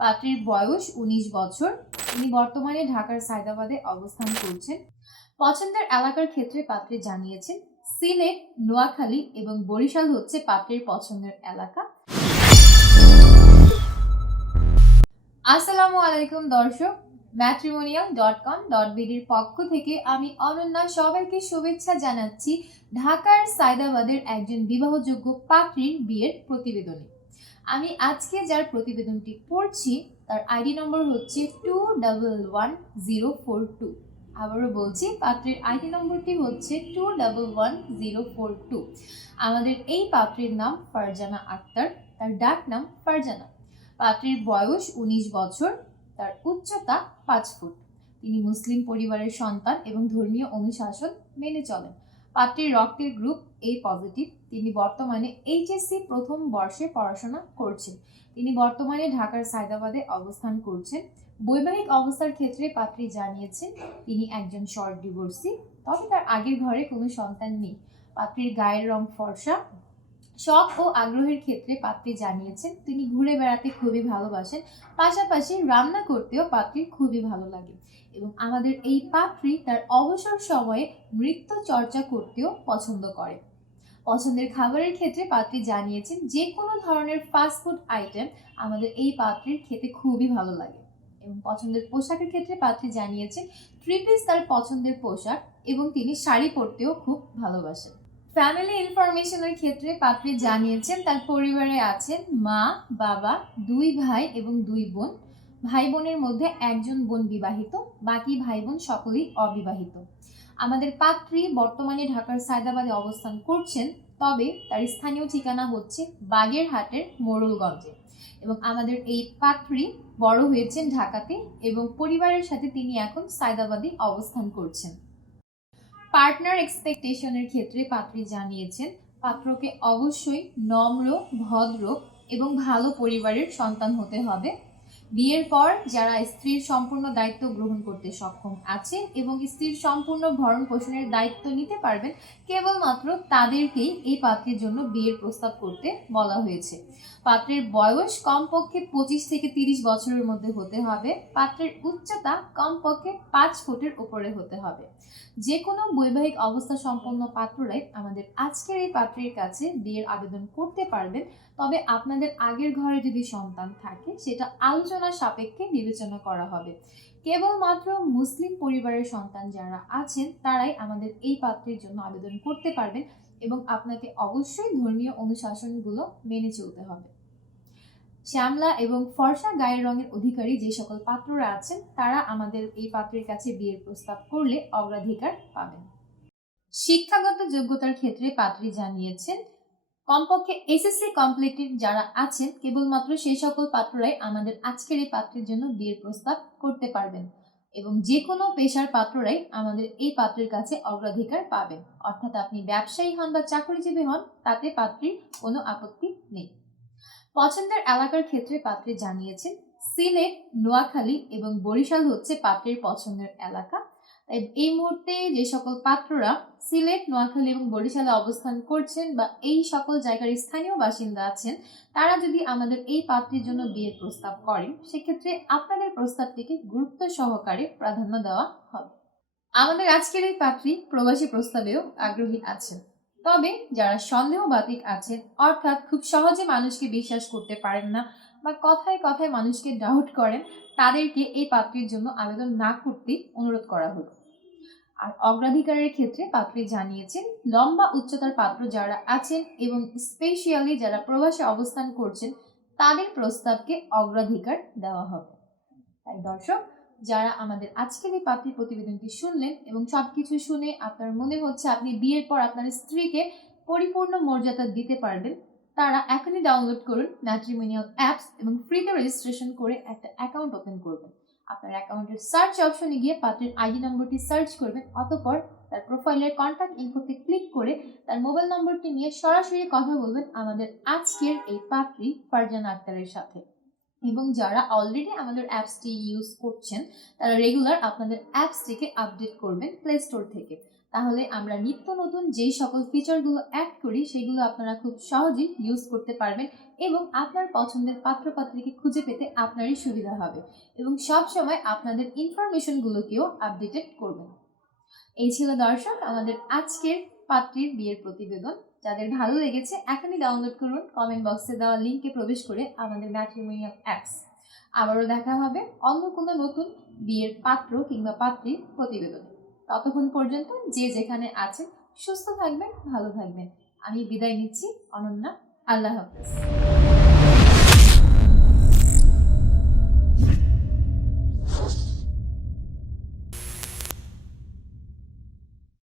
পাত্রীর বয়স উনিশ বছর। তিনি বর্তমানে ঢাকার সায়দাবাদে অবস্থান করছেন। পছন্দের এলাকার ক্ষেত্রে পাত্রী জানিয়েছেন সিলেট নোয়াখালী এবং বরিশাল হচ্ছে পাত্রীর পছন্দের এলাকা। আসসালামু আলাইকুম দর্শক ম্যাট্রিমোনিয়াল ডট কম ডট বিডির পক্ষ থেকে আমি অনন্যা সবাইকে শুভেচ্ছা জানাচ্ছি ঢাকার সায়দাবাদের একজন বিবাহযোগ্য পাত্রীর বিয়ের প্রতিবেদনে। আমি আজকে যার প্রতিবেদনটি পড়ছি, তার আইডি নম্বর হচ্ছে two double one zero four two আবারও বলছি, পাত্রের আইডি নম্বরটি হচ্ছে two double one zero four two আমাদের এই পাত্রীর নাম ফারজানা আক্তার, তার ডাক নাম ফারজানা। পাত্রীর বয়স উনিশ বছর, তার উচ্চতা পাঁচ ফুট। তিনি মুসলিম পরিবারের সন্তান এবং ধর্মীয় অনুশাসন মেনে চলেন। পাত্রীর রক্তের গ্রুপ এ পজিটিভ তিনি বর্তমানে এইচএসসি প্রথম বর্ষে পড়াশোনা করছেন। তিনি বর্তমানে ঢাকার সায়দাবাদে অবস্থান করছেন। বৈবাহিক অবস্থার ক্ষেত্রে পাত্রী জানিয়েছেন, তিনি একজন শর্ট ডিভোর্সি তবে তার আগের ঘরে কোনো সন্তান নেই। পাত্রীর গায়ের রং ফর্সা শখ ও আগ্রহের ক্ষেত্রে পাত্রী জানিয়েছেন, তিনি ঘুরে বেড়াতে খুবই ভালোবাসেন, পাশাপাশি রান্না করতেও পাত্রীর খুবই ভালো লাগে এবং আমাদের এই পাত্রী তার অবসর সময়ে নৃত্য চর্চা করতেও পছন্দ করে। পছন্দের খাবারের ক্ষেত্রে পাত্রী জানিয়েছেন, যে কোনো ধরনের ফাস্টফুড আইটেম আমাদের এই পাত্রীর খেতে খুবই ভালো লাগে এবং পছন্দের পোশাকের ক্ষেত্রে পাত্রী জানিয়েছেন থ্রি পিস তার পছন্দের পোশাক এবং তিনি শাড়ি পরতেও খুব ভালোবাসেন। ফ্যামিলি ইনফরমেশনের ক্ষেত্রে পাত্রী জানিয়েছেন, তার পরিবারে আছেন মা, বাবা, দুই ভাই এবং দুই বোন। ভাই বোনের মধ্যে একজন বোন বিবাহিত, বাকি ভাই বোন সকলেই অবিবাহিত। আমাদের পাত্রী বর্তমানে ঢাকার সায়দাবাদে অবস্থান করছেন, তবে তার স্থানীয় ঠিকানা হচ্ছে বাগেরহাটের মোড়লগঞ্জে। এবং আমাদের এই পাত্রী বড় হয়েছেন ঢাকাতে এবং পরিবারের সাথে তিনি এখন সায়দাবাদে অবস্থান করছেন। পার্টনার এক্সপেকটেশনের ক্ষেত্রে পাত্রী জানিয়েছেন, পাত্রকে অবশ্যই নম্র, ভদ্র এবং ভালো পরিবারের সন্তান হতে হবে। বিয়ের পর যারা স্ত্রীর সম্পূর্ণ দায়িত্ব গ্রহণ করতে সক্ষম আছেন এবং স্ত্রীর সম্পূর্ণ ভরণ পোষণের দায়িত্ব নিতে পারবেন, কেবলমাত্র তাদেরকেই এই পাত্রের জন্য বিয়ের প্রস্তাব করতে বলা হয়েছে। পাত্রের বয়স কমপক্ষে পঁচিশ থেকে তিরিশ বছরের মধ্যে হতে হবে। পাত্রের উচ্চতা কমপক্ষে পাঁচ ফুটের উপরে হতে হবে। যে কোনো বৈবাহিক অবস্থা সম্পন্ন পাত্ররাই আমাদের আজকের এই পাত্রের কাছে বিয়ের আবেদন করতে পারবেন। তবে আপনাদের আগের ঘরে যদি সন্তান থাকে, সেটা আলোচনা সাপেক্ষে বিবেচনা করা হবে। কেবলমাত্র মুসলিম পরিবারের সন্তান যারা আছেন, তারাই আমাদের এই পাত্রের জন্য আবেদন করতে পারবেন এবং আপনাকে অবশ্যই ধর্মীয় অনুশাসনগুলো মেনে চলতে হবে। শ্যামলা এবং ফর্সা গায়ের রঙের অধিকারী যে সকল পাত্ররা আছেন, তারা আমাদের এই পাত্রের কাছে বিয়ের প্রস্তাব করলে অগ্রাধিকার পাবেন। শিক্ষাগত যোগ্যতার ক্ষেত্রে পাত্রী জানিয়েছেন কমপক্ষে এসএসসি কমপ্লিটেড যারা আছেন, কেবলমাত্র সেই সকল পাত্ররাই আমাদের আজকের এই পাত্রের জন্য বিয়ের প্রস্তাব করতে পারবেন এবং যে কোনো পেশার পাত্ররাই আমাদের এই পাত্রের কাছে অগ্রাধিকার পাবেন। অর্থাৎ আপনি ব্যবসায়ী হন বা চাকরিজীবী হন, তাতে পাত্রীর কোনো আপত্তি নেই। পছন্দের এলাকার ক্ষেত্রে পাত্রী জানিয়েছেন, সিলেট, নোয়াখালী এবং বরিশাল হচ্ছে পাত্রের পছন্দের এলাকা। এই মুহূর্তে যে সকল পাত্ররা সিলেট, নোয়াখালী এবং বরিশালে অবস্থান করছেন বা এই সকল জায়গার স্থানীয় বাসিন্দা আছেন, তারা যদি আমাদের এই পাত্রের জন্য বিয়ের প্রস্তাব করেন, সেক্ষেত্রে আপনাদের প্রস্তাবটিকে গুরুত্ব সহকারে প্রাধান্য দেওয়া হবে। আমাদের আজকের এই পাত্রী প্রবাসী প্রস্তাবেও আগ্রহী আছেন। তবে যারা সন্দেহবাতিক আছেন, অর্থাৎ খুব সহজে মানুষকে বিশ্বাস করতে পারেন না বা কথায় কথায় মানুষকে ডাউট করেন, তাদেরকে এই পাত্রীর জন্য আবেদন না করতেই অনুরোধ করা হলো। আর অগ্রাধিকারের ক্ষেত্রে পাত্রী জানিয়েছেন, লম্বা উচ্চতার পাত্র যারা আছেন এবং স্পেশিয়ালি যারা প্রবাসে অবস্থান করছেন, তাদের প্রস্তাবকে অগ্রাধিকার দেওয়া হবে। তাই দর্শক, যারা আমাদের আজকের এই পাত্রী প্রতিবেদনটি শুনলেন এবং সব কিছু শুনে আপনার মনে হচ্ছে আপনি বিয়ের পর আপনার স্ত্রীকে পরিপূর্ণ মর্যাদা দিতে পারবেন, তারা এখনই ডাউনলোড করুন ম্যাট্রিমোনিয়াল অ্যাপস এবং ফ্রিতে রেজিস্ট্রেশন করে একটা অ্যাকাউন্ট ওপেন করবেন। আপনার অ্যাকাউন্টের সার্চ অপশনে গিয়ে পাত্রের আইডি নম্বরটি সার্চ করবেন, অতপর তার প্রোফাইলের কন্ট্যাক্ট ইনফোতে ক্লিক করে তার মোবাইল নম্বরটি নিয়ে সরাসরি কথা বলবেন আমাদের আজকের এই পাত্রী ফারজান আক্তারের সাথে। এবং যারা অলরেডি আমাদের অ্যাপসটি ইউজ করছেন, তারা রেগুলার আপনাদের অ্যাপসটিকে আপডেট করবেন প্লে স্টোর থেকে। তাহলে আমরা নিত্য নতুন যেই সকল ফিচারগুলো অ্যাড করি, সেগুলো আপনারা খুব সহজেই ইউজ করতে পারবেন এবং আপনার পছন্দের পাত্রপাত্রীকে খুঁজে পেতে আপনারই সুবিধা হবে এবং সব সময় আপনাদের ইনফরমেশনগুলোকেও আপডেটেড করবেন। এই ছিল দর্শক, আমাদের আজকের পাত্রীর বিয়ের প্রতিবেদন। যাদের ভালো লেগেছে, এখনই ডাউনলোড করুন। কমেন্ট বক্সে দেওয়া লিঙ্কে প্রবেশ করে আমাদের ম্যাট্রিমোনিয়াল অ্যাপস আবারও দেখা হবে অন্য কোনো নতুন বিয়ের পাত্র কিংবা পাত্রীর প্রতিবেদনে। ততক্ষণ পর্যন্ত যে যেখানে আছেন, সুস্থ থাকবেন, ভালো থাকবেন। আমি বিদায় নিচ্ছি, অনন্যা, আল্লাহ হাফেজ।